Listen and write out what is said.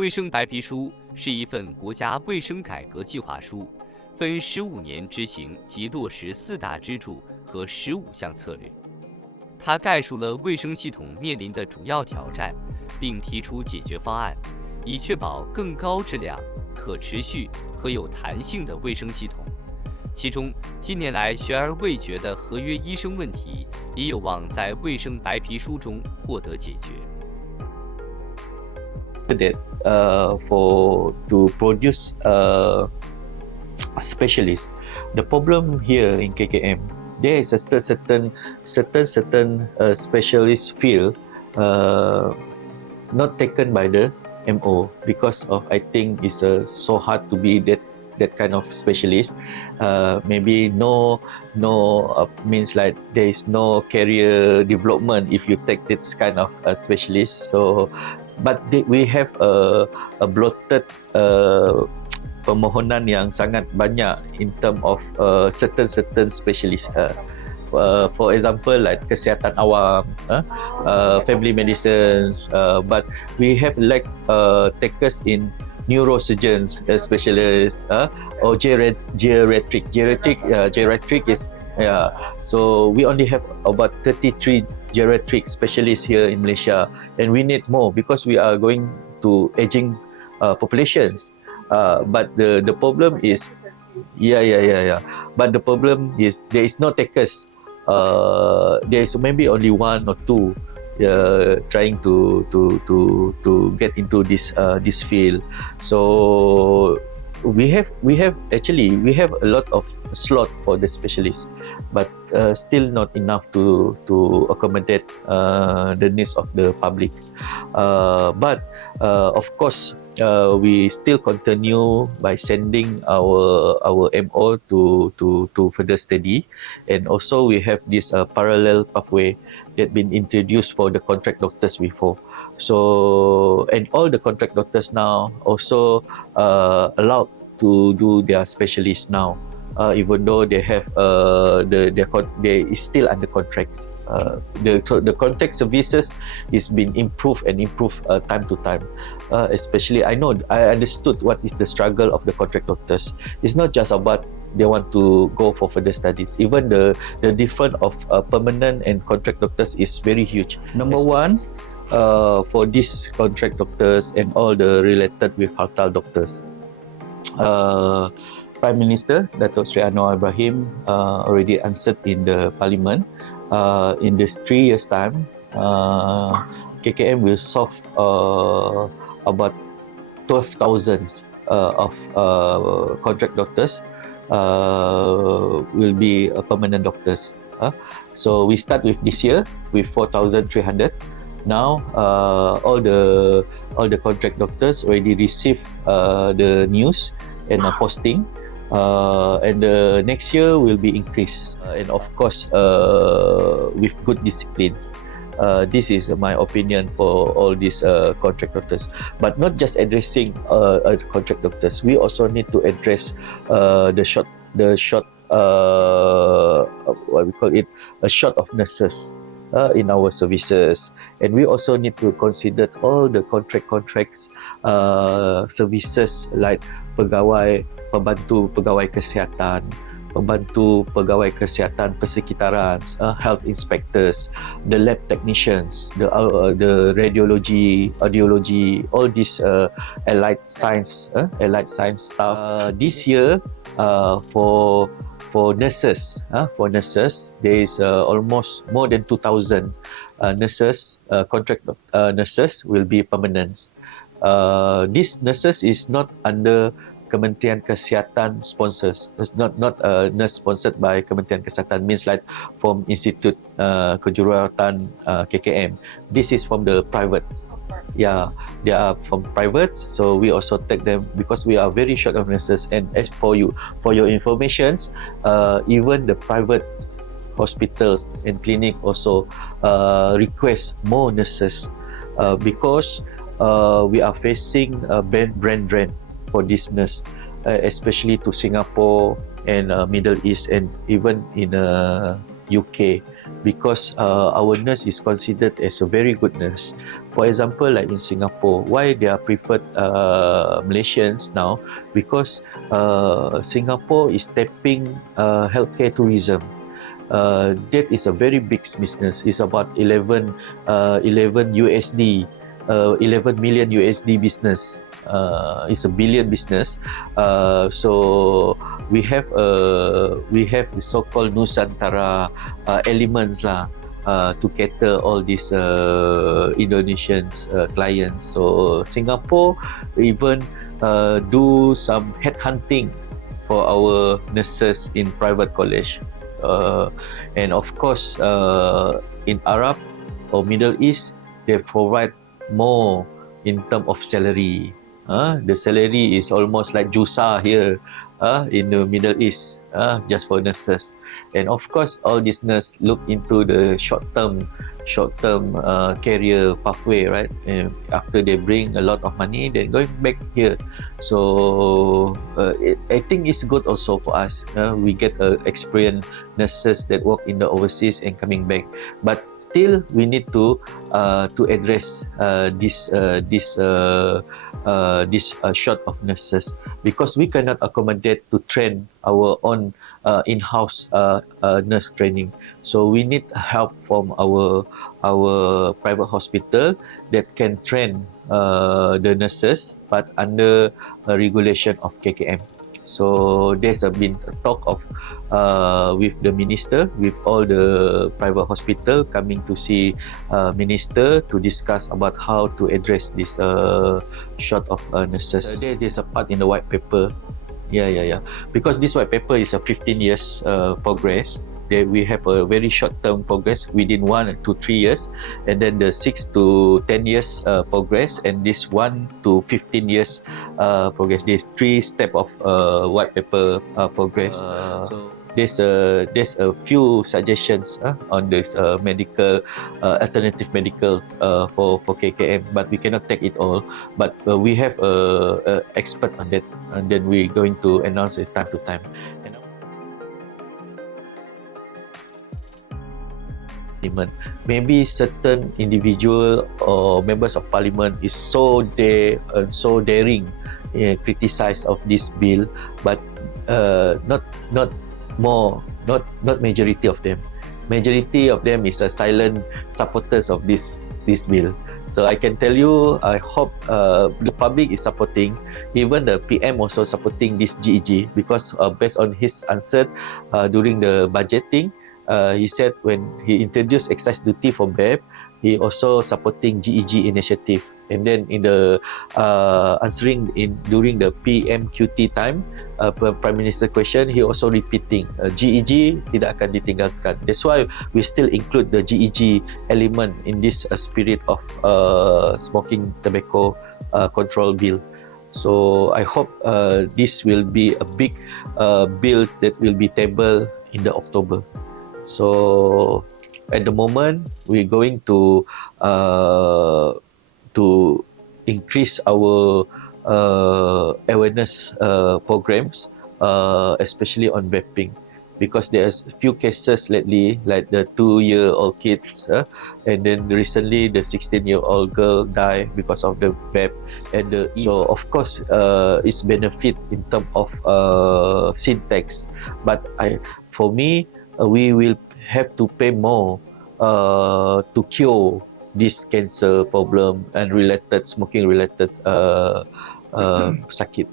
卫生白皮书是一份国家卫生改革计划书，分15年执行及落实4大支柱和15项策略。它概述了卫生系统面临的主要挑战，并提出解决方案，以确保更高质量、可持续和有弹性的卫生系统。其中，近年来悬而未决的合约医生问题，也有望在卫生白皮书中获得解决。That to produce specialists, the problem here in KKM, there is a certain specialist field not taken by the MO because of I think it's so hard to be that kind of specialist. Maybe no means like there is no career development if you take this kind of specialist. So, but we have a bloated permohonan yang sangat banyak in term of certain specialist. For example, like kesihatan awam, family medicines, but we have like takers in neurosurgeons, specialists, or geriatric. Geriatric is so we only have about 33 geriatric specialists here in Malaysia, and we need more because we are going to aging populations. But the problem is, but the problem is there is no takers. There is maybe only 1 or 2 trying to get into this field. So we have a lot of slot for the specialists, but still not enough to accommodate the needs of the publics. But of course, we still continue by sending our MO to further study, and also we have this parallel pathway that been introduced for the contract doctors before. So, and all the contract doctors now also allowed to do their specialists now, even though they have they is still under contracts. The contract services is being improved time to time. Especially, I understood what is the struggle of the contract doctors. It's not just about they want to go for further studies. Even the difference of permanent and contract doctors is very huge. Number one, for these contract doctors and all the related with halal doctors, Prime Minister Datuk Seri Anwar Ibrahim already answered in the Parliament. In this 3 years' time, KKM will solve about 12,000 of contract doctors will be permanent doctors. So we start with this year with 4,300. Now all the contract doctors already receive the news and posting, and the next year will be increased, and of course with good disciplines. This is my opinion for all these contract doctors, but not just addressing contract doctors. We also need to address the short what we call it, a short of nurses in our services, and we also need to consider all the contracts services like pegawai pembantu pegawai kesihatan, pembantu pegawai kesihatan persekitaran, health inspectors, the lab technicians, the radiology, audiology, all these allied science staff. This year, for nurses, there is almost more than 2,000 nurses, contract nurses will be permanent. These nurses is not under Kementerian Kesihatan sponsors. It's not nurse sponsored by Kementerian Kesihatan, means like from Institute Kejuruteraan KKM. This is from the private. Yeah, they are from private, so we also take them because we are very short of nurses. And as for your informations, even the private hospitals and clinic also request more nurses because we are facing a brand drain for this nurse, especially to Singapore and Middle East and even in UK, because our nurse is considered as a very good nurse, For example, like in Singapore, why they are preferred Malaysians now? Because Singapore is tapping healthcare tourism. That is a very big business. It's about 11 USD, 11 million USD business. It's a billion business. So we have the so-called Nusantara elements lah. To cater all these Indonesians clients. So Singapore even do some headhunting for our nurses in private college. And of course, in Arab or Middle East, they provide more in terms of salary. The salary is almost like Jusa here in the Middle East, just for nurses. And of course, all these nurses look into the short-term career pathway, right? And after they bring a lot of money, then going back here. So I think it's good also for us. We get experienced nurses that work in the overseas and coming back. But still, we need to address this short of nurses, because we cannot accommodate to train our own in-house nurse training. So we need help from our private hospital that can train the nurses, but under regulation of KKM. So there's been a talk of with the minister, with all the private hospital coming to see minister to discuss about how to address this short of nurses. There's a part in the white paper. Yeah. Because this white paper is a 15 years progress. We have a very short-term progress within 1 to 3 years, and then the 6 to 10 years progress, and this 1 to 15 years progress. There's 3 steps of white paper progress. So there's a few suggestions on this medical alternative medicals for KKM, but we cannot take it all. But we have a expert on that, and then we're going to announce it time to time. Maybe certain individual or members of parliament is so daring criticize of this bill, but not majority of them. Majority of them is a silent supporters of this bill. So I can tell you, I hope the public is supporting. Even the PM also supporting this GEG, because based on his answer during the budgeting, he said when he introduced excise duty for BEP, he also supporting GEG initiative. And then in the answering during the PMQT time, Prime Minister question, he also repeating GEG tidak akan ditinggalkan. That's why we still include the GEG element in this spirit of smoking tobacco control bill. So I hope this will be a big bills that will be tabled in the October. So at the moment, we're going to increase our awareness programs, especially on vaping, because there's a few cases lately, like the 2-year-old kids, and then recently the 16-year-old girl died because of the vape. And so of course, it's benefit in terms of sin tax, but for me, we will have to pay more to cure this cancer problem and related smoking related sakit.